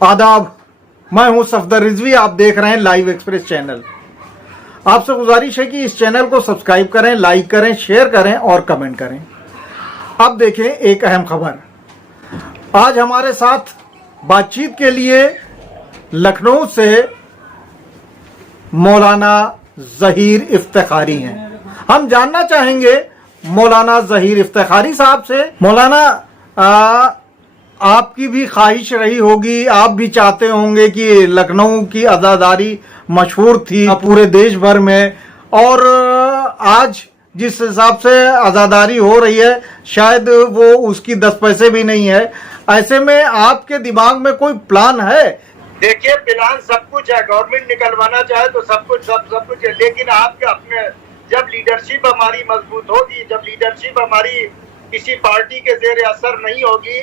आदाब, मैं हूं सफदर रिजवी। आप देख रहे हैं लाइव एक्सप्रेस चैनल। आपसे गुजारिश है कि इस चैनल को सब्सक्राइब करें, लाइक करें, शेयर करें और कमेंट करें। अब देखें एक अहम खबर। आज हमारे साथ बातचीत के लिए लखनऊ से मौलाना ज़हीर इफ्तिखारी हैं। हम जानना चाहेंगे मौलाना ज़हीर इफ्तिखारी साहब से। मौलाना, आपकी भी ख्वाहिश रही होगी, आप भी चाहते होंगे कि लखनऊ की आज़ादारी मशहूर थी पूरे देश भर में, और आज जिस हिसाब से आज़ादारी हो रही है शायद वो उसकी 10 पैसे भी नहीं है। ऐसे में आपके दिमाग में कोई प्लान है? देखिए, प्लान सब कुछ है, गवर्नमेंट निकलवाना चाहे तो सब कुछ है, लेकिन आपके अपने जब लीडरशिप हमारी मजबूत होगी, जब लीडरशिप हमारी किसी पार्टी के जेर असर नहीं होगी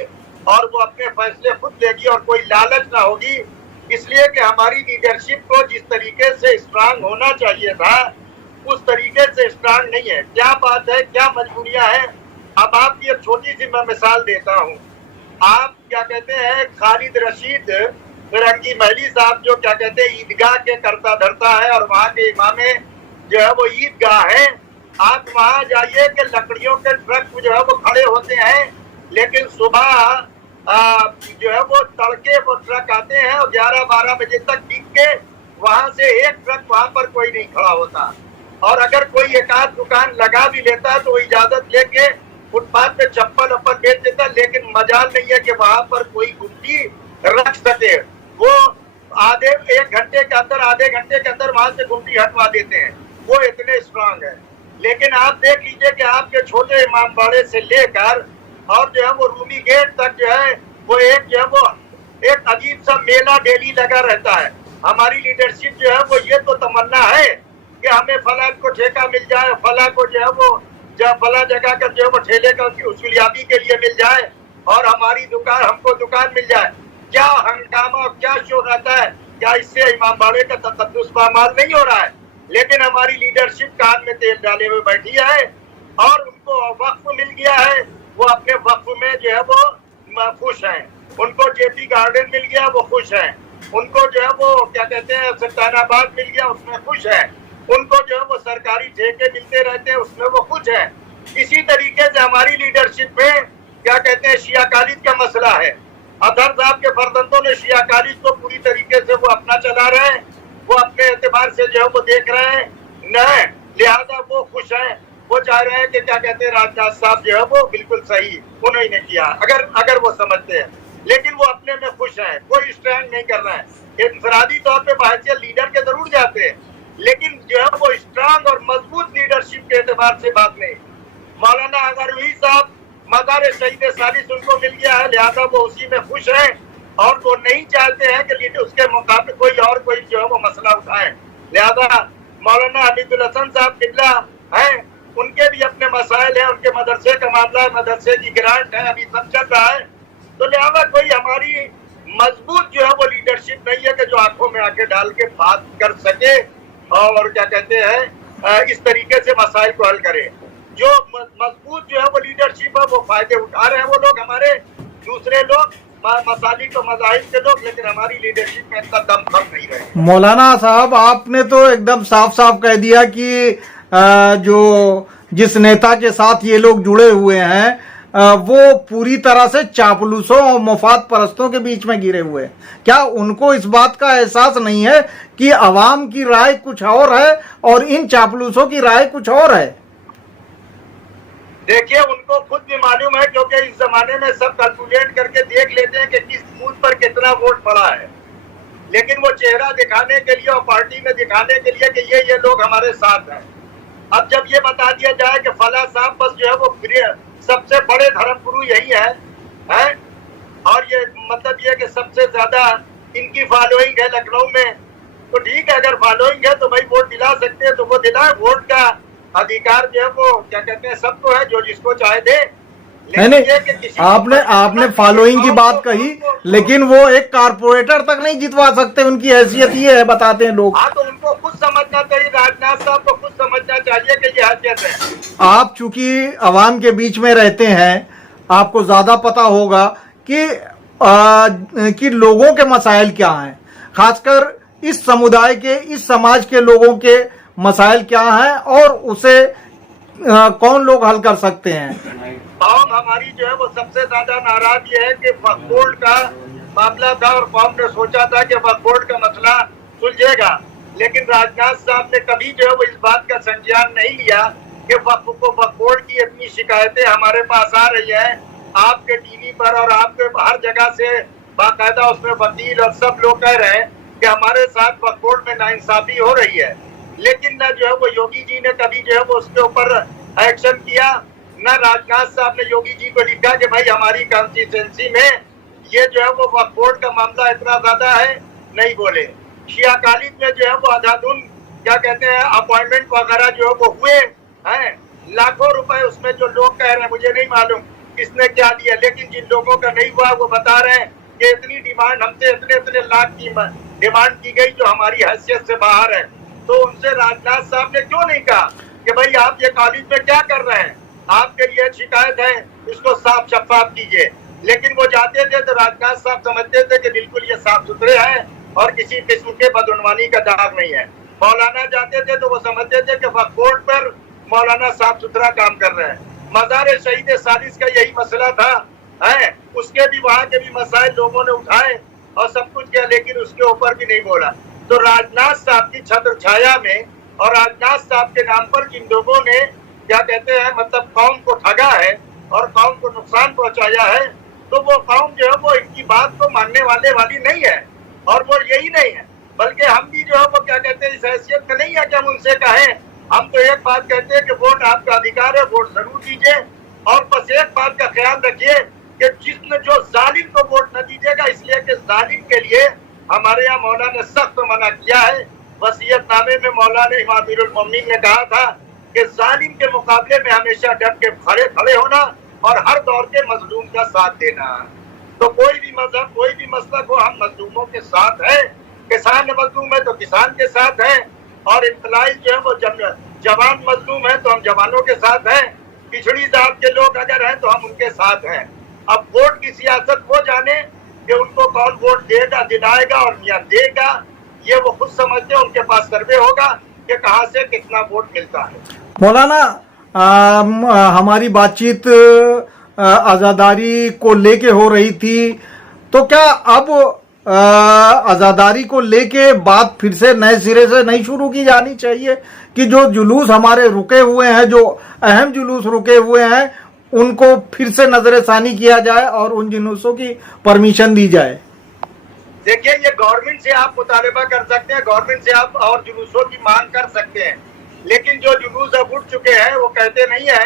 और वो अपने फैसले खुद लेगी और कोई लालच ना होगी, इसलिए कि हमारी लीडरशिप को जिस तरीके से स्ट्रांग होना चाहिए था उस तरीके से स्ट्रांग नहीं है। क्या बात है, क्या मजबूरियां हैं। अब आपकी एक छोटी सी मैं मिसाल देता हूँ। आप क्या कहते हैं, खालिद रशीद फिरंगी महली साहब जो क्या कहते हैं ईदगाह के करता धरता है और वहाँ के इमामे जो है वो ईदगाह है। आप वहाँ जाइए कि लकड़ियों के ट्रक जो है वो खड़े होते हैं, लेकिन सुबह जो है वो तड़के वो ट्रक आते हैं और 11-12 बजे तक टिक के वहाँ से एक ट्रक वहाँ पर कोई नहीं खड़ा होता। और अगर कोई एक आध दुकान लगा भी लेता है तो वो इजाजत लेके फुटपाथ पे चप्पल अप्पल बेच देता, लेकिन मजाल नहीं है कि वहाँ पर कोई गुमटी रख सके। वो आधे घंटे के अंदर वहाँ से गुमटी हटवा देते हैं, वो इतने स्ट्रांग है। लेकिन आप देख लीजिए कि आपके छोटे इमामबाड़े से लेकर और जो है वो रूमी गेट तक जो है वो एक अजीब सा मेला डेली लगा रहता है। हमारी लीडरशिप जो है वो ये तो तमन्ना है कि हमें फला को ठेका मिल जाए, फला को जो है वो फला जगह का जो है वो ठेले का उसूलियाबी के लिए मिल जाए और हमको दुकान मिल जाए। क्या हंगामा और क्या शोर रहता है, क्या इससे इमामबाड़े का तकद्दुस पामाल नहीं हो रहा है? लेकिन हमारी लीडरशिप कान में तेल डाले हुए बैठी है और उनको वक्फ मिल गया है, वो अपने वक्फ में जो है वो खुश हैं। उनको जेपी गार्डन मिल गया, वो खुश हैं। उनको जो है वो क्या कहते हैं सुल्तानाबाद मिल गया, उसमें खुश है। उनको जो है वो सरकारी ठेके मिलते रहते हैं, उसमें वो खुश है। इसी तरीके से हमारी लीडरशिप में क्या कहते हैं शिया कालिद का मसला है। अतहर साहब के फर्जंदों ने शिया कालिद को पूरी तरीके से वो अपना चला रहे हैं, वो अपने एतबार से जो है वो देख रहे हैं न, लिहाजा वो खुश हैं। वो चाह रहे हैं कि क्या कहते हैं राजनाथ साहब जो है वो बिल्कुल सही उन्होंने किया, अगर वो समझते हैं, लेकिन वो अपने में खुश हैं, कोई स्टैंड नहीं कर रहे हैं। इंफरादी तौर पे बहैसियत लीडर के जरूर जाते हैं, लेकिन जो है वो स्ट्रांग और मजबूत लीडरशिप के एतबार से बात नहीं। मौलाना अगरवी साहब मज़ार शहीद सालिस उनको मिल गया है, लिहाजा वो उसी में खुश हैं और वो नहीं चाहते हैं कि उसके मुकाबले कोई जो है वो मसला उठाए। लिहाजा मौलाना हमीदुल हसन साहब किबला है, उनके भी अपने मसाइल हैं, उनके मदरसे का मामला है, मदरसे की ग्रांट है, अभी सब चल रहा है। तो लिहाजा कोई हमारी मजबूत जो है वो लीडरशिप नहीं है कि जो आंखों में आंखें डाल के बात कर सके और क्या कहते हैं इस तरीके से मसाइल को हल करे। जो मजबूत जो है वो लीडरशिप है वो फायदे उठा रहे हैं वो लोग, हमारे दूसरे लोग मसालिक और मज़ाहिब के लोग, लेकिन हमारी लीडरशिप में इतना दम भर नहीं रहे। मौलाना साहब, आपने तो एकदम साफ साफ कह दिया कि जो जिस नेता के साथ ये लोग जुड़े हुए हैं वो पूरी तरह से चापलूसों और मफाद परस्तों के बीच में गिरे हुए हैं। क्या उनको इस बात का एहसास नहीं है कि अवाम की राय कुछ और है और इन चापलूसों की राय कुछ और है? देखिए, उनको खुद भी मालूम है, क्योंकि इस जमाने में सब कैलकुलेट करके देख लेते हैं कि किस बूथ पर कितना वोट पड़ा है, लेकिन वो चेहरा दिखाने के लिए और पार्टी में दिखाने के लिए कि ये लोग हमारे साथ हैं। अब जब ये बता दिया जाए कि फला साहब बस जो है वो सबसे बड़े धर्मगुरु यही है और ये मतलब ये कि सबसे ज्यादा इनकी फॉलोइंग है लखनऊ में, तो ठीक है, अगर फॉलोइंग है तो भाई वोट दिला सकते हैं तो वो दिलाए। वोट का अधिकार जो है वो क्या कहते हैं सबको है, जो जिसको चाहे दे। नहीं, आपने फॉलोइंग की बात कही, लेकिन वो एक कारपोरेटर तक नहीं जितवा सकते, उनकी हैसियत ये है, बताते हैं लोग। हाँ, तो उनको खुद समझना चाहिए, राजनाथ साहब को खुद समझना चाहिए कि ये हैसियत है। आप चूंकि अवाम के बीच में रहते हैं, आपको ज्यादा पता होगा कि कि लोगों के मसाइल क्या हैं, खासकर इस समुदाय के, इस समाज के लोगों के मसाइल क्या हैं और उसे कौन लोग हल कर सकते हैं। कौम हमारी जो है वो सबसे ज्यादा नाराज ये है कि वक्फ बोर्ड का मामला था और कौम ने सोचा था कि वक्फ बोर्ड का मसला सुलझेगा, लेकिन राजनाथ साहब ने कभी जो है वो इस बात का संज्ञान नहीं लिया कि वक्फ बोर्ड की इतनी शिकायतें हमारे पास आ रही है, आपके टीवी पर और आपके हर जगह से बाकायदा उसमें वकील और सब लोग कह रहे हैं कि हमारे साथ वक्फ बोर्ड में नाइंसाफी हो रही है, लेकिन न जो है वो योगी जी ने कभी जो है वो उसके ऊपर एक्शन किया, न राजनाथ साहब ने योगी जी को लिखा कि भाई हमारी कॉन्स्टिट्यूएंसी में ये जो है वो वक्फ बोर्ड का मामला इतना ज्यादा है, नहीं बोले। शिया कॉलेज में जो है वो अंधाधुन क्या कहते हैं अपॉइंटमेंट वगैरह जो है वो हुए हैं, लाखों रुपए उसमें जो लोग कह रहे हैं, मुझे नहीं मालूम किसने क्या दिया, लेकिन जिन लोगों का नहीं हुआ वो बता रहे हैं कि इतनी डिमांड हमसे इतने इतने लाख की डिमांड की गई जो हमारी हैसियत से बाहर है। तो उनसे राजनाथ साहब ने क्यों नहीं कहा कि भाई आप ये कॉलेज में क्या कर रहे हैं, आपके लिए शिकायत है, इसको साफ शफाफ कीजिए। लेकिन वो जाते थे तो राजनाथ साहब समझते थे कि बिल्कुल ये साफ सुथरे हैं और किसी किस्म के बदउनवानी का दाग नहीं है। मौलाना जाते थे तो वो समझते थे कि वक्फ बोर्ड पर मौलाना साफ सुथरा काम कर रहे हैं। मज़ार शहीद सालिस का यही मसला था, है उसके भी वहाँ के भी मसाइल लोगों ने उठाए और सब कुछ किया, लेकिन उसके ऊपर भी नहीं बोला। तो राजनाथ साहब की छत्र छाया में और राजनाथ साहब के नाम पर जिन लोगों ने क्या कहते हैं मतलब कौम को ठगा है और कौम को नुकसान पहुंचाया है, तो वो कौम जो है वो इनकी बात को मानने वाली नहीं है। और वो यही नहीं है, बल्कि हम भी जो है वो क्या कहते हैं इस हैसियत में नहीं है कि हम उनसे कहें। हम तो एक बात कहते हैं कि वोट आपका अधिकार है, वोट जरूर दीजिए, और बस एक बात का ख्याल रखिए कि जिसने जो जालिम को वोट न दीजिएगा, इसलिए कि जालिम के लिए हमारे यहाँ मौला ने सख्त मना किया है। वसीयतनामे में मौला ने इमाम अमीरुल मोमिनीन ने कहा था कि जालिम के मुकाबले में हमेशा डट के खड़े होना और हर दौर के मजलूम का साथ देना। तो कोई भी मजहब, कोई भी मसलक हो, हम मजलूमों के साथ है। किसान मजलूम है तो किसान के साथ है, और इम्प्लाई जो है वो जवान मजलूम है तो हम जवानों के साथ हैं। पिछड़ी जात के लोग अगर हैं तो हम उनके साथ हैं। अब वोट की सियासत वो जाने कि उनको कौन वोट देगा, दिलाएगा और या देगा, ये वो खुद समझते हैं। उनके पास सर्वे होगा कि कहाँ से कितना वोट मिलता है। मौलाना, हमारी बातचीत आज़ादारी को लेके हो रही थी, तो क्या अब आज़ादारी को लेके बात फिर से नए सिरे से नहीं शुरू की जानी चाहिए कि जो जुलूस हमारे रुके हुए हैं, जो अहम जुलूस रुके हुए हैं, उनको फिर से नजरसानी किया जाए और उन जुलूसों की परमिशन दी जाए? देखिए, ये गवर्नमेंट से आप मुतालबा कर सकते हैं, गवर्नमेंट से आप और जुलूसों की मांग कर सकते हैं, लेकिन जो जुलूस अब उठ चुके हैं वो कहते नहीं है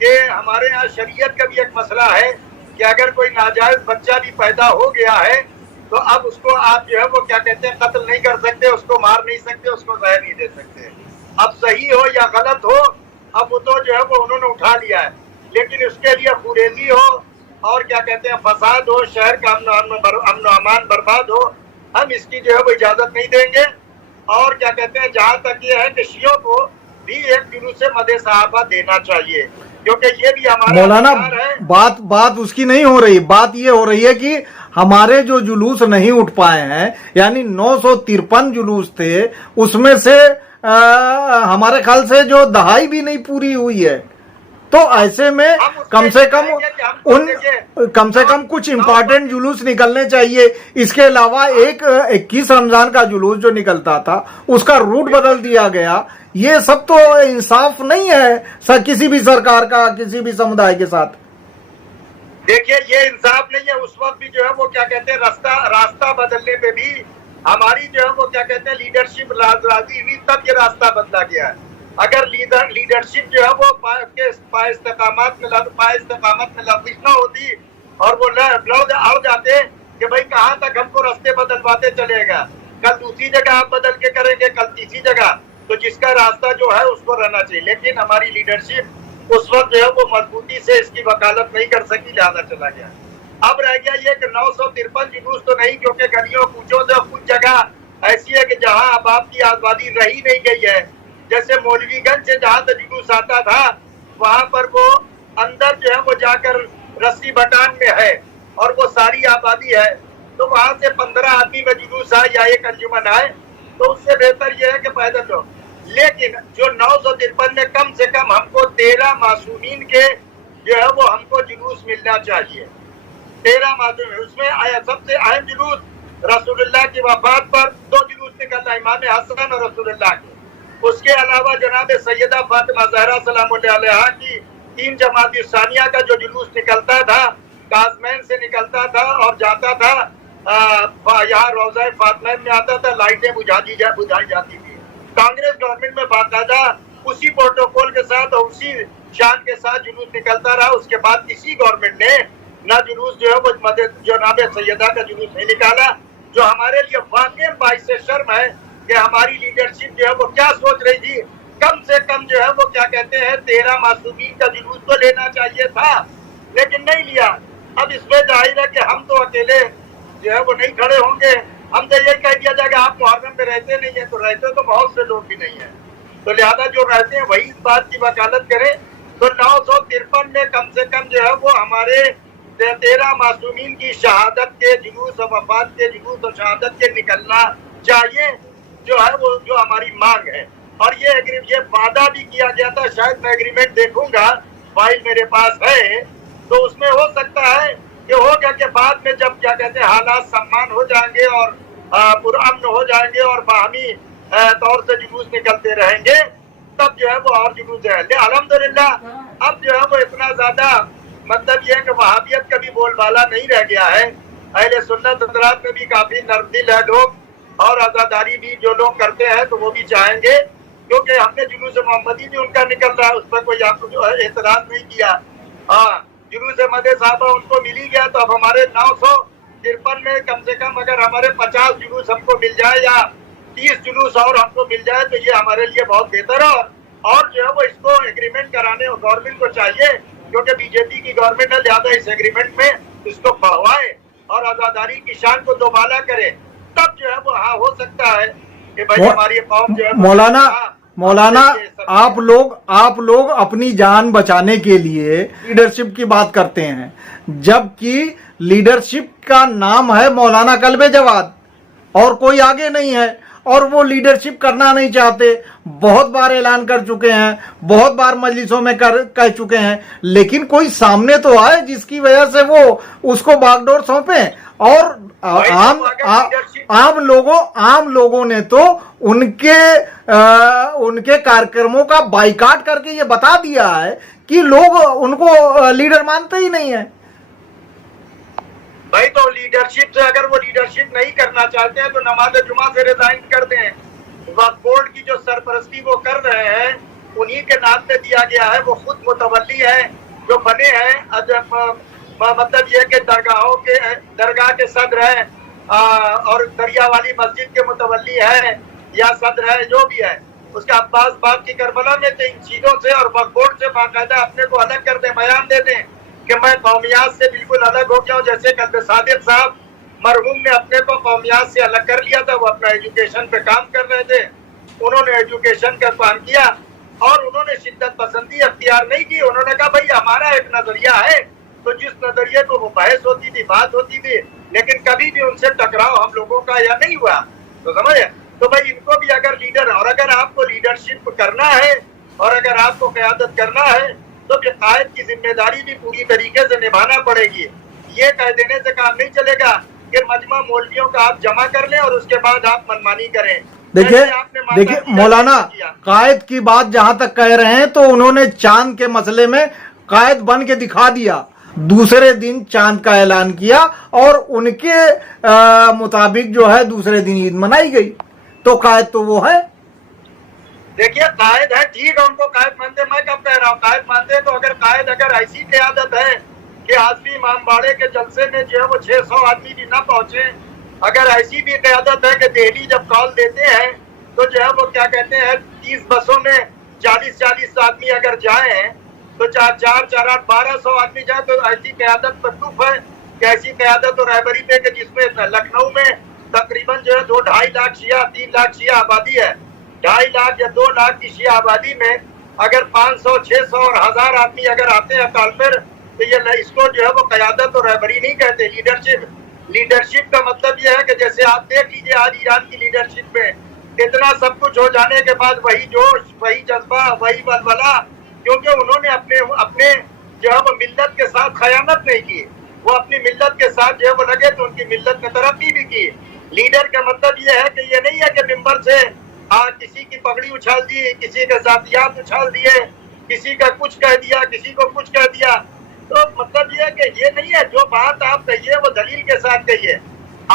कि हमारे यहाँ शरीयत का भी एक मसला है कि अगर कोई नाजायज बच्चा भी पैदा हो गया है तो अब उसको आप जो है वो क्या कहते हैं कत्ल नहीं कर सकते, उसको मार नहीं सकते, उसको जहर नहीं दे सकते। अब सही हो या गलत हो, अब वो तो जो है वो उन्होंने उठा लिया है, लेकिन उसके लिए खुरेजी हो और क्या कहते हैं फसाद हो, शहर का अमन अमान बर्बाद हो, हम इसकी जो है वो इजाजत नहीं देंगे। और क्या कहते हैं जहाँ तक ये है कि शियों को भी एक जुलूस से मदे सहाबा देना चाहिए, क्योंकि ये भी हमारा मौलाना है। बात उसकी नहीं हो रही, बात ये हो रही है कि हमारे जो जुलूस नहीं उठ पाए हैं, यानी 953 जुलूस थे, उसमें से हमारे ख्याल से जो दहाई भी नहीं पूरी हुई है, तो ऐसे में कम से कम कुछ इम्पोर्टेंट जुलूस निकलने चाहिए। इसके अलावा 21 रमजान का जुलूस जो निकलता था उसका रूट बदल दिया गया। ये सब तो इंसाफ नहीं है किसी भी सरकार का किसी भी समुदाय के साथ। देखिए, ये इंसाफ नहीं है। उस वक्त भी जो है वो क्या कहते हैं रास्ता बदलने पे भी हमारी जो है वो क्या कहते हैं लीडरशिप राजी हुई, तब ये रास्ता बदला गया है। अगर लीडरशिप जो है वो पाइस्तकामत में लफ्ज़ न होती और वो आओ जाते कि भाई कहाँ तक हमको रास्ते बदलवाते चलेगा, कल दूसरी जगह आप बदल के करेंगे, कल तीसरी जगह, तो जिसका रास्ता जो है उसको रहना चाहिए। लेकिन हमारी लीडरशिप उस वक्त जो है वो मजबूती से इसकी वकालत नहीं कर सकी, लिहाजा चला गया। अब रह गया ये कि 953 जुलूस तो नहीं, क्योंकि गलियों कूचों से कुछ जगह ऐसी है कि जहाँ अब आपकी आबादी रही नहीं गई है। जैसे मौलवीगंज से जहाँ तक जुलूस आता था वहां पर वो अंदर जो है वो जाकर रस्सी बटान में है, اور وہ ساری آبادی ہے تو وہاں سے 15 آدمی میں جلوس آئے یا ایک انجمن آئے تو اس سے بہتر یہ ہے کہ پیدل لو. لیکن جو 953 میں کم سے کم ہم کو 13 معصومین کے جو ہے وہ ہم کو جلوس ملنا چاہیے. 13 معصومین, اس میں سب سے اہم جلوس رسول اللہ کی وفات پر 2 جلوس نکلنا, امام حسن اور رسول اللہ کے. اس کے علاوہ جناب سیدہ فاطمہ زہرا سلام اللہ علیہا کی 3 جمادی ثانیہ کا جو جلوس نکلتا تھا کازمین سے نکلتا تھا اور جاتا تھا یہاں روضہ فاطمہ میں آتا تھا, لائٹیں بجھائی جاتی تھی. کانگریس گورنمنٹ میں باقاعدہ اسی پروٹوکول کے ساتھ اور اسی شان کے ساتھ جلوس نکلتا رہا. اس کے بعد کسی گورنمنٹ نے نہ جلوس جو ہے وہ جناب سیدہ کا جلوس نہیں نکالا, جو ہمارے لیے واقعی باعث شرم ہے کہ ہماری لیڈرشپ جو ہے وہ کیا سوچ رہی تھی. کم سے کم جو ہے وہ کیا کہتے ہیں 13 معصومین کا جلوس تو لینا چاہیے تھا لیکن نہیں لیا. اب اس میں ظاہر ہے کہ ہم تو اکیلے جو ہے وہ نہیں کھڑے ہوں گے. ہم تو یہ کہہ دیا جائے کہ آپ محرم میں رہتے نہیں ہیں, تو رہتے تو بہت سے لوگ بھی نہیں ہیں, تو لہذا جو رہتے ہیں وہی اس بات کی وکالت کرے. تو 953 میں کم سے کم جو ہے وہ ہمارے 13 معصومین کی شہادت کے جلوس اور وفات کے جلوس اور شہادت کے نکلنا چاہیے, جو ہے وہ جو ہماری مانگ ہے. اور یہ وعدہ بھی کیا گیا تھا, شاید میں ایگریمنٹ دیکھوں گا, فائل میرے پاس ہے, تو اس میں ہو سکتا ہے کہ ہوگا کہ بعد میں جب کیا کہتے ہیں حالات سامان ہو جائیں گے اور پرامن ہو جائیں گے اور باہمی طور سے جلوس نکلتے رہیں گے تب جو ہے وہ اور جلوس ہے. الحمدللہ اب جو ہے وہ اتنا زیادہ مطلب یہ ہے کہ وہابیت کا بھی بول بالا نہیں رہ گیا ہے. اہل سنت حضرات میں بھی کافی نرم دل ہے لوگ, اور عزاداری بھی جو لوگ کرتے ہیں تو وہ بھی چاہیں گے, کیونکہ ہم نے جلوس محمدی بھی ان کا نکل رہا ہے, اس پر کوئی آپ کو اعتراض نہیں کیا. ہاں, جلوس مد صحابہ ان کو مل ہی گیا, تو اب ہمارے 953 میں کم سے کم اگر ہمارے 50 جلوس ہم کو مل جائے یا 30 جلوس اور ہم کو مل جائے تو یہ ہمارے لیے بہت بہتر ہے. اور جو ہے وہ اس کو ایگریمنٹ کرانے گورنمنٹ کو چاہیے, کیونکہ بی جے پی کی گورنمنٹ ہے, لہٰذا اس ایگریمنٹ میں اس کو پڑھوائے اور عزاداری کی شان کو دوبالا کرے, تب جو ہے وہ ہاں ہو سکتا ہے کہ بھائی ہماری قوم جو ہے مولانا آپ لوگ اپنی جان بچانے کے لیے لیڈرشپ کی بات کرتے ہیں, جبکہ لیڈرشپ کا نام ہے مولانا کلب جواد اور کوئی آگے نہیں ہے, اور وہ لیڈرشپ کرنا نہیں چاہتے. بہت بار اعلان کر چکے ہیں, بہت بار مجلسوں میں کہہ چکے ہیں, لیکن کوئی سامنے تو آئے جس کی وجہ سے وہ اس کو باغ ڈور سونپیں. اور عام لوگوں نے تو ان کے کارکرموں کا بائیکاٹ کر کے یہ بتا دیا ہے کہ لوگ ان کو لیڈر مانتے ہی نہیں ہیں. بھائی تو لیڈرشپ سے اگر وہ لیڈرشپ نہیں کرنا چاہتے ہیں تو نماز جمعہ سے ریزائن کر دیں. وقف بورڈ کی جو سرپرستی وہ کر رہے ہیں انہی کے نام پہ دیا گیا ہے, وہ خود متولی ہے جو بنے ہیں, مطلب یہ کہ درگاہ کے صدر ہیں اور دریا والی مسجد کے متولی ہیں یا صدر ہے جو بھی ہے, اس کا عباس باغ کی کربلا میں ان چیزوں سے اور وقف بورڈ سے باقاعدہ اپنے کو الگ کر دیں, بیان دے دیں کہ میں قومیات سے بالکل الگ ہو گیا ہوں. جیسے قلب صادق صاحب مرحوم نے اپنے کو قومیات سے الگ کر لیا تھا, وہ اپنا ایجوکیشن پہ کام کر رہے تھے, انہوں نے ایجوکیشن کا کام کیا اور انہوں نے شدت پسندی اختیار نہیں کی. انہوں نے کہا بھائی ہمارا ایک نظریہ ہے, تو جس نظریے کو وہ بحث ہوتی تھی, بات ہوتی تھی, لیکن کبھی بھی ان سے ٹکراؤ ہم لوگوں کا یا نہیں ہوا, تو سمجھے. تو بھائی ان کو بھی اگر لیڈر, اور اگر آپ کو لیڈرشپ کرنا ہے اور اگر آپ کو قیادت کرنا ہے تو پھر قائد کی ذمہ داری بھی پوری طریقے سے نبھانا پڑے گی. یہ کہہ دینے سے کام نہیں چلے گا کہ مجمع مولویوں کا آپ جمع کر لیں اور اس کے بعد آپ منمانی کریں. دیکھیے مولانا, قائد کی بات جہاں تک کہہ رہے ہیں تو انہوں نے چاند کے مسئلے میں قائد بن کے دکھا دیا, دوسرے دن چاند کا اعلان کیا اور ان کے مطابق جو ہے دوسرے دن عید منائی گئی, تو قائد تو وہ ہے. دیکھیے قائد ہے, ٹھیک ہے, ان کو قائد مانتے, میں کب کہہ رہا ہوں قائد مانتے, تو اگر ایسی قیادت ہے کہ آج امام باڑے کے جلسے میں جو ہے وہ 600 آدمی بھی نہ پہنچے, اگر ایسی بھی قیادت ہے کہ دہلی جب کال دیتے ہیں تو جو ہے وہ کیا کہتے ہیں 30 بسوں میں 40 آدمی اگر جائیں تو 1200 آدمی جائیں, تو ایسی قیادت مطلوب ہے کہ ایسی قیادت اور رہبری پہ کہ جس میں لکھنؤ میں تقریباً جو ہے 2-2.5 لاکھ شیعہ 3 لاکھ شیعہ آبادی ہے, 2.5 لاکھ یا 2 لاکھ کی شیعہ آبادی میں اگر 500 600 اور 1000 آدمی اگر آتے ہیں کال پر تو یہ اس کو جو ہے وہ قیادت اور رہبری نہیں کہتے، لیڈرشپ کا مطلب یہ ہے کہ جیسے آپ دیکھ لیجیے آج ایران کی لیڈرشپ میں اتنا سب کچھ ہو جانے کے بعد وہی جوش، وہی جذبہ، وہی ولولہ، کیونکہ انہوں نے اپنے جو ہے وہ ملت کے ساتھ خیانت نہیں کی، وہ اپنی ملت کے ساتھ جو ہے وہ لگے تو ان کی ملت نے ترقی بھی کی۔ لیڈر کا مطلب یہ ہے کہ یہ نہیں ہے کہ ممبر سے کسی کی پگڑی اچھال دی، کسی کے ذاتیات اچھال دیے، کسی کا کچھ کہہ دیا، کسی کو کچھ کہہ دیا۔ تو مطلب یہ ہے کہ یہ نہیں ہے، جو بات آپ کہیے وہ دلیل کے ساتھ کہیے،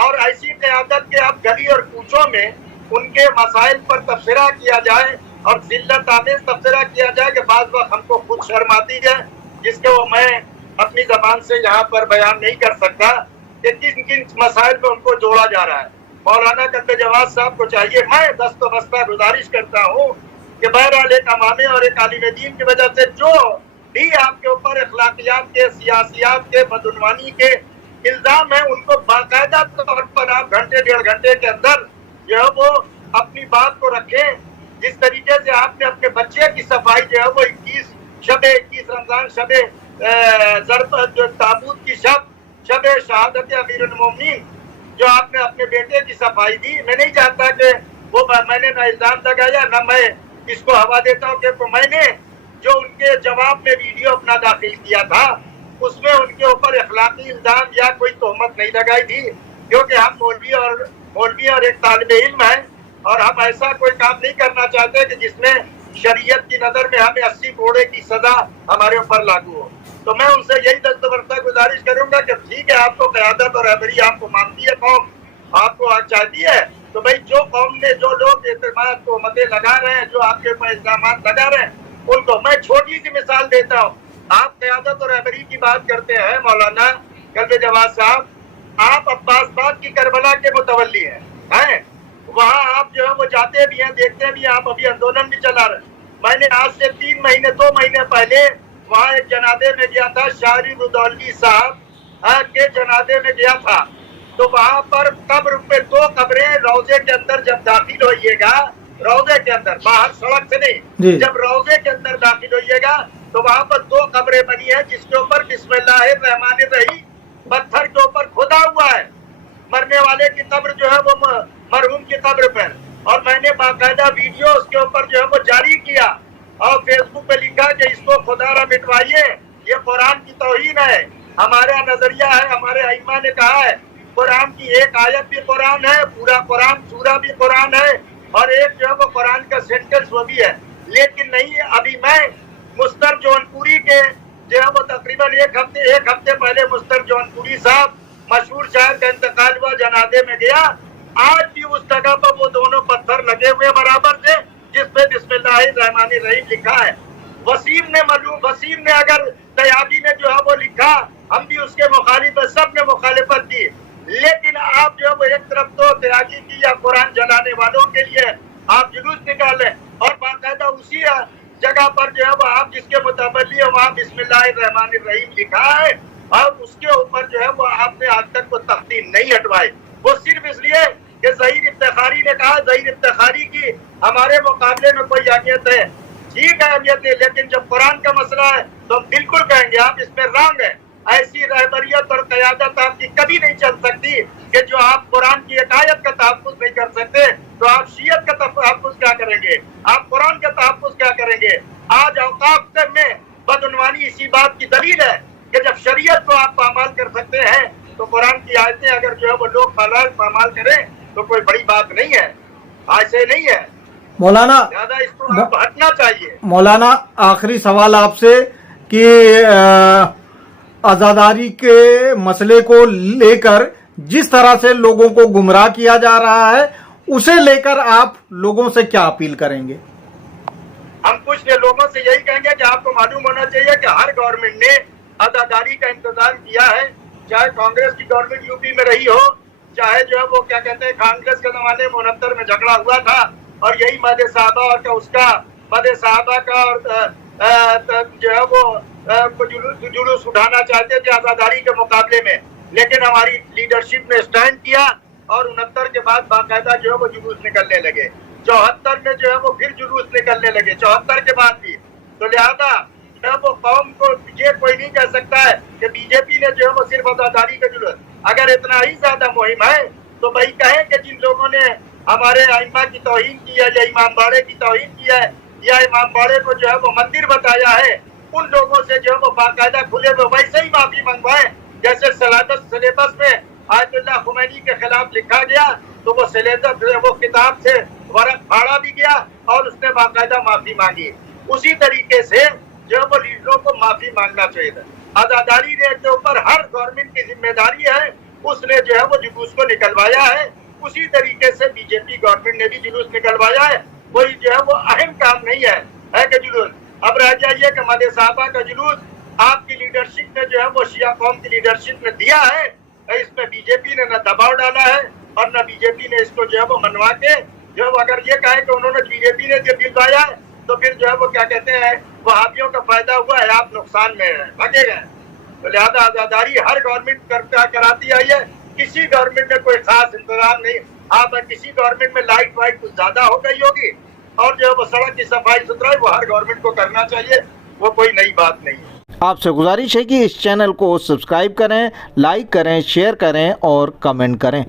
اور ایسی قیادت کے آپ گلی اور کوچوں میں ان کے مسائل پر تبصرہ کیا جائے اور ذلت آمیز تبصرہ کیا جائے کہ بعض وقت ہم کو خود شرم آتی ہے، جس کو میں اپنی زبان سے یہاں پر بیان نہیں کر سکتا کہ کن کن مسائل میں ان کو جوڑا جا رہا ہے۔ مولانا قطب جواد صاحب کو چاہیے، میں دست و بستہ گزارش کرتا ہوں کہ بہرحال ایک امامے اور ایک عالم دین کی وجہ سے جو بھی آپ کے اوپر اخلاقیات کے، سیاسیات کے، بدعنوانی کے الزام ہیں، ان کو باقاعدہ طور پر آپ گھنٹے ڈیڑھ گھنٹے کے اندر جو ہے وہ اپنی بات کو رکھیں۔ جس طریقے سے آپ نے اپنے بچے کی صفائی جو ہے وہ 21 رمضان تابوت کی شب شہادت امیر المومنین جو آپ نے اپنے بیٹے کی صفائی دی، میں نہیں چاہتا کہ وہ میں نے نہ الزام لگایا نہ میں اس کو ہوا دیتا ہوں کہ میں نے جو ان کے جواب میں ویڈیو اپنا داخل کیا تھا اس میں ان کے اوپر اخلاقی الزام یا کوئی تہمت نہیں لگائی تھی، کیونکہ ہم مولوی اور ایک طالب علم ہیں اور ہم ایسا کوئی کام نہیں کرنا چاہتے کہ جس میں شریعت کی نظر میں ہمیں 80 کوڑے کی سزا ہمارے اوپر لاگو ہو۔ تو میں ان سے یہی دستبردار گزارش کروں گا کہ ٹھیک ہے، آپ کو قیادت اور رہبری آپ کو مانتی ہے، قوم آپ کو چاہتی ہے، تو بھائی جو قوم نے جو لوگ اعتماد تہمتیں لگا رہے ہیں، جو آپ کے اوپر الزامات لگا رہے ہیں، ان کو میں چھوٹی سی مثال دیتا ہوں۔ آپ قیادت اور رہبری کی بات کرتے ہیں مولانا قطب جواد صاحب، آپ عباس آباد کی کربلا کے متولی ہیں، وہاں آپ جو ہے وہ جاتے بھی ہیں، دیکھتے بھی ہیں، آپ ابھی آندولن بھی چلا رہے ہیں۔ میں نے آج سے 2 مہینے پہلے وہاں ایک جنازے میں گیا تھا، شاعری مدولوی صاحب کے جنازے میں گیا تھا، تو وہاں پر قبر پہ 2 قبریں، روضے کے اندر جب داخل ہوئیے گا، روضے کے اندر، باہر سڑک سے نہیں، جب روضے کے اندر داخل ہوئیے گا تو وہاں پر 2 قبریں بنی ہیں جس کے اوپر بسم اللہ الرحمن الرحیم پتھر کے اوپر کھدا ہوا ہے، مرنے والے کی قبر جو ہے وہ مرحوم کی قبر پر، اور میں نے باقاعدہ ویڈیو اس کے اوپر جو ہے وہ جاری کیا اور فیس بک پہ لکھا کہ اس کو خدا را مٹوائیے، یہ قرآن کی توہین ہے۔ ہمارا نظریہ ہے، ہمارے ائمہ نے کہا ہے قرآن کی ایک آیت بھی قرآن ہے، پورا قرآن سورہ بھی قرآن ہے، اور ایک جو ہے وہ قرآن کا سینٹنس وہ بھی ہے، لیکن نہیں، ابھی میں مستر جون پوری کے جو ہے وہ تقریباً ایک ہفتے پہلے مستر جون پوری صاحب مشہور شاعر کا انتقال ہوا، جنازے میں گیا، آج بھی اس جگہ پر وہ دونوں پتھر لگے ہوئے برابر سے جس پہ بسم اللہ الرحمن الرحیم لکھا ہے۔ وسیم نے اگر تیابی نے جو ہے وہ لکھا، ہم بھی اس کے مخالف ہیں، سب نے مخالفت کی، لیکن آپ جو ہے وہ ایک طرف تو تیاگی کی یا قرآن جلانے والوں کے لیے آپ جلوس نکالیں، اور باقاعدہ اسی جگہ پر جو ہے وہ آپ جس کے متولی ہے وہاں بسم اللہ الرحمن الرحیم لکھا ہے، اور اس کے اوپر جو ہے وہ آپ نے آج تک وہ تختی نہیں ہٹوائی، وہ صرف اس لیے کہ ظہیر افتخاری نے کہا، ظہیر افتخاری کی ہمارے مقابلے میں کوئی اہمیت ہے، ٹھیک ہے اہمیت ہے، لیکن جب قرآن کا مسئلہ ہے تو ہم بالکل کہیں گے آپ اس میں رانگ ہے۔ ایسی رہبریت اور قیادت آپ کی کبھی نہیں چل سکتی کہ جو آپ قرآن کی ایک آیت کا تحفظ نہیں کر سکتے تو آپ شیعت کا تحفظ کیا کریں گے، آپ قرآن کا تحفظ کیا کریں گے۔ آج اوقاف میں بدعنوانی اسی بات کی دلیل ہے کہ جب شریعت کو آپ پامال کر سکتے ہیں تو قرآن کی آیتیں اگر جو ہے وہ لوگ پامال کریں تو کوئی بڑی بات نہیں ہے، ایسے نہیں ہے مولانا۔ زیادہ اس کو ہٹنا چاہیے۔ مولانا آخری سوال آپ سے کہ آزاداری کے مسئلے کو لے کر جس طرح سے لوگوں کو گمراہ کیا جا رہا ہے اسے لے کر آپ لوگوں سے کیا اپیل کریں گے؟ ہم کچھ لوگوں سے یہی کہیں گے کہ آپ کو معلوم ہونا چاہیے کہ ہر گورنمنٹ نے آزاداری کا انتظام کیا ہے، چاہے کانگریس کی گورنمنٹ یو پی میں رہی ہو، چاہے جو ہے وہ کیا کہتے ہیں کانگریس کے زمانے میں 69 میں جھگڑا ہوا تھا اور یہی مد صحابہ کا اس کا مد صحابہ کا اور جو ہے وہ جلوس اٹھانا چاہتے تھے آزاداری کے مقابلے میں، لیکن ہماری لیڈرشپ نے سٹینڈ کیا اور 69 کے بعد باقاعدہ جو ہے وہ جلوس نکلنے لگے، 74 میں جو ہے وہ پھر جلوس نکلنے لگے، 74 کے بعد بھی۔ تو لہذا जो है वो कौम को ये कोई नहीं कह सकता है कि बीजेपी ने जो है वो सिर्फ आजादारी का जुलूस, अगर इतना ही ज्यादा मुहिम है तो भाई कहें कि जिन लोगों ने हमारे आइम्मा की तौहीन की है या इमाम बाड़े की तौहीन की है या इमाम बाड़े को जो है वो मंदिर बताया है, उन लोगों से जो है वो बाकायदा खुले वो वैसे ही माफी मंगवाए जैसे सिलेबस में आयतुल्लाह खुमैनी के खिलाफ लिखा गया, तो वो सिलेबस वो किताब से वर्क फाड़ा भी गया और उसने बाकायदा माफी मांगी। उसी तरीके से जो वो लीडरों को माफी मांगना चाहिए था। आजादारी डे के ऊपर हर गवर्नमेंट की जिम्मेदारी है, उसने जो है वो जुलूस को निकलवाया है। उसी तरीके से बीजेपी गवर्नमेंट ने भी जुलूस निकलवाया है, कोई जो है वो अहम काम नहीं है कि जुलूस। अब रह जाइए कि मदे साहबा का जुलूस आपकी लीडरशिप ने जो है वो शिया कौम की लीडरशिप ने दिया है, इसमें बीजेपी ने न दबाव डाला है और न बीजेपी ने इसको जो है वो मनवा के जो है वो अगर ये कहे कि उन्होंने बीजेपी ने जब दिलवाया है तो फिर जो है वो क्या कहते हैं वहाबियों का फायदा हुआ है, आप नुकसान में भागे गए। तो लिहाजा आजादारी हर गवर्नमेंट कराती आई है, किसी गवर्नमेंट में कोई खास इंतजाम नहीं। आप किसी गवर्नमेंट में लाइट वाइट कुछ ज्यादा हो गई होगी और जो है वो सड़क की सफाई सुथराई वो हर गवर्नमेंट को करना चाहिए, वो कोई नई बात नहीं है। आपसे गुजारिश है कि इस चैनल को सब्सक्राइब करें, लाइक करें, शेयर करें और कमेंट करें।